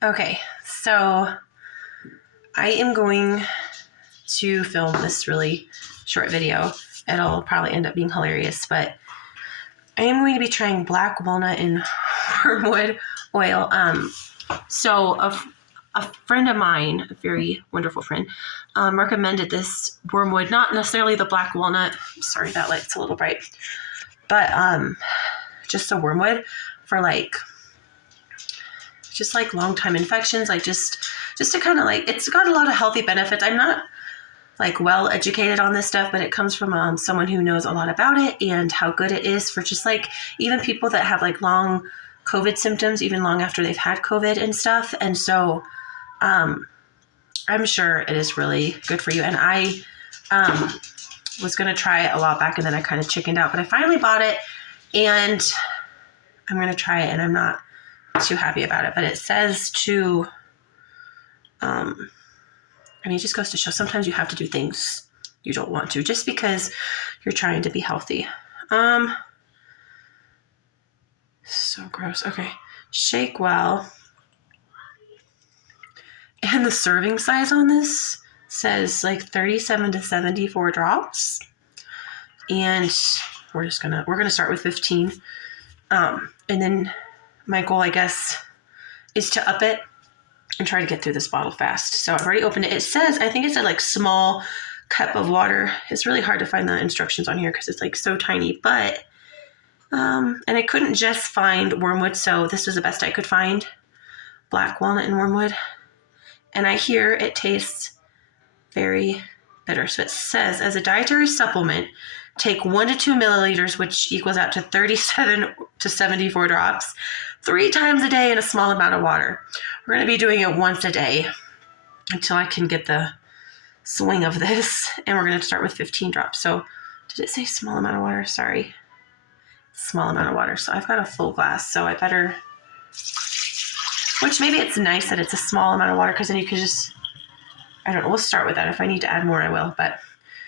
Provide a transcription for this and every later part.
Okay, so I am going to film this really short video. It'll probably end up being hilarious, but I am going to be trying black walnut and wormwood oil. So a friend of mine, a very wonderful friend, recommended this wormwood, not necessarily the black walnut. Sorry, that light's a little bright, but just a wormwood for just long time infections, just to kind of it's got a lot of healthy benefits. I'm not well educated on this stuff, but it comes from someone who knows a lot about it and how good it is for just even people that have long COVID symptoms, even long after they've had COVID and stuff. And so I'm sure it is really good for you. And I was going to try it a while back, and then I kind of chickened out, but I finally bought it and I'm going to try it, and I'm not too happy about it, but it says to, it just goes to show sometimes you have to do things you don't want to just because you're trying to be healthy. So gross. Okay. Shake well. And the serving size on this says 37 to 74 drops. And we're going to start with 15. And then my goal, I guess, is to up it and try to get through this bottle fast. So I've already opened it. It says, I think it said small cup of water. It's really hard to find the instructions on here because it's so tiny, but, and I couldn't just find wormwood. So this was the best I could find, black walnut and wormwood. And I hear it tastes very bitter. So it says, as a dietary supplement, take 1 to 2 milliliters, which equals out to 37 to 74 drops, 3 times a day in a small amount of water. We're going to be doing it once a day until I can get the swing of this. And we're going to start with 15 drops. So did it say small amount of water? Sorry. Small amount of water. So I've got a full glass. So I better, which maybe it's nice that it's a small amount of water because then you can just, I don't know. We'll start with that. If I need to add more, I will. But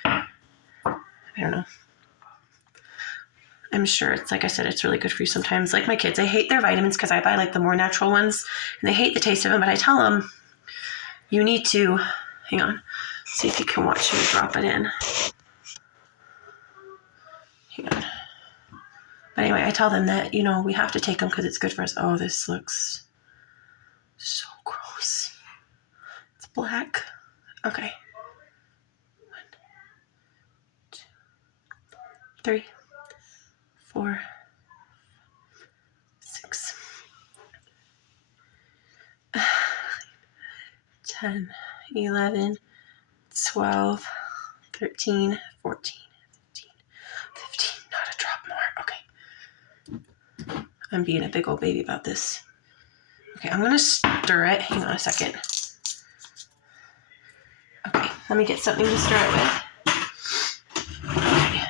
I don't know. I'm sure it's, like I said, it's really good for you sometimes. Like my kids, I hate their vitamins because I buy the more natural ones and they hate the taste of them, but I tell them you need to, hang on, see if you can watch me drop it in. Hang on. But anyway, I tell them that, we have to take them because it's good for us. Oh, this looks so gross. It's black. Okay. 1, 2, 3, 4, 6, 10, 11, 12, 13, 14, 15, not a drop more. Okay. I'm being a big old baby about this. Okay, I'm going to stir it. Hang on a second. Okay, let me get something to stir it with. Okay.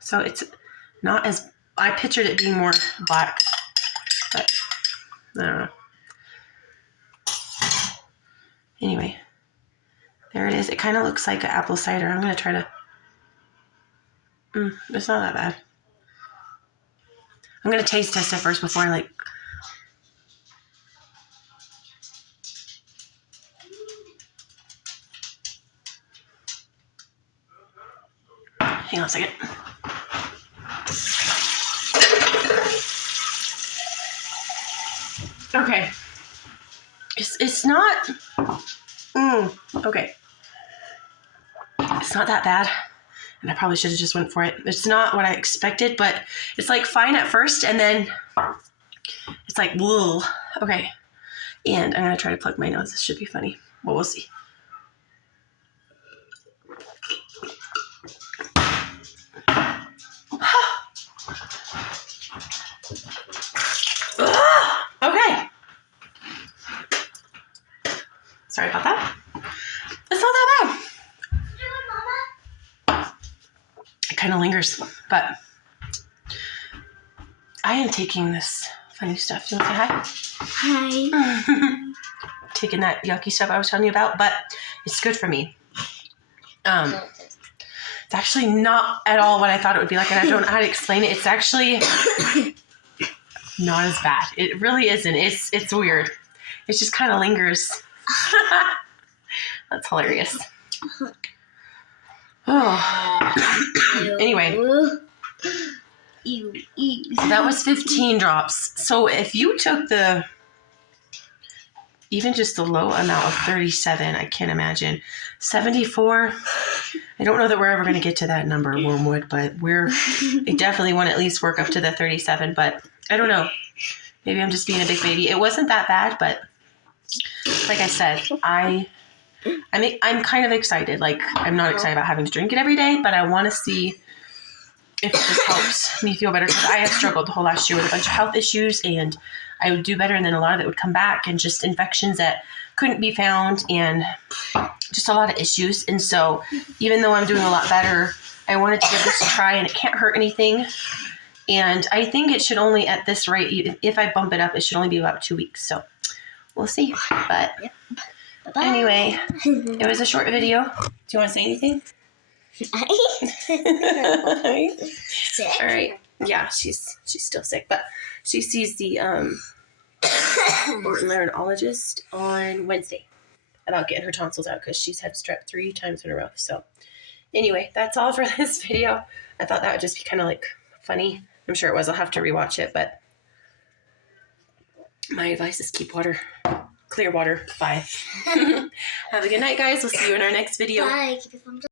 So it's not as, I pictured it being more black, but I don't know. Anyway, there it is. It kind of looks like an apple cider. I'm going to try to, it's not that bad. I'm going to taste test it first before I hang on a second. Okay. It's not, okay. It's not that bad. And I probably should have just went for it. It's not what I expected, but it's fine at first. And then it's whoa. Okay. And I'm going to try to plug my nose. This should be funny. Well, we'll see. Okay. Sorry about that. It's not that bad. It kind of lingers, but I am taking this funny stuff. You want to say hi? Hi. Taking that yucky stuff I was telling you about, but it's good for me. It's actually not at all what I thought it would be like, and I don't know how to explain it. It's actually not as bad. It really isn't. It's weird. It just kind of lingers. That's hilarious. Oh. Anyway. So that was 15 drops. So if you took even just the low amount of 37, I can't imagine. 74, I don't know that we're ever going to get to that number, Wormwood, but I definitely want to at least work up to the 37, but I don't know. Maybe I'm just being a big baby. It wasn't that bad, but like I said, I'm kind of excited. Like, I'm not excited about having to drink it every day, but I want to see if this helps me feel better, because I have struggled the whole last year with a bunch of health issues, and I would do better, and then a lot of it would come back, and just infections that couldn't be found, and just a lot of issues. And so even though I'm doing a lot better, I wanted to give this a try, and it can't hurt anything. And I think it should only, at this rate, if I bump it up, it should only be about 2 weeks. So we'll see. But anyway, it was a short video. Do you want to say anything? Sick? All right. Yeah, she's still sick, but she sees the otolaryngologist on Wednesday about getting her tonsils out, because she's had strep 3 times in a row. So anyway, that's all for this video. I thought that would just be kind of like funny. I'm sure it was. I'll have to rewatch it, but my advice is keep water. Clear water. Bye. Have a good night, guys. We'll see you in our next video. Bye. Keep your thumbs up.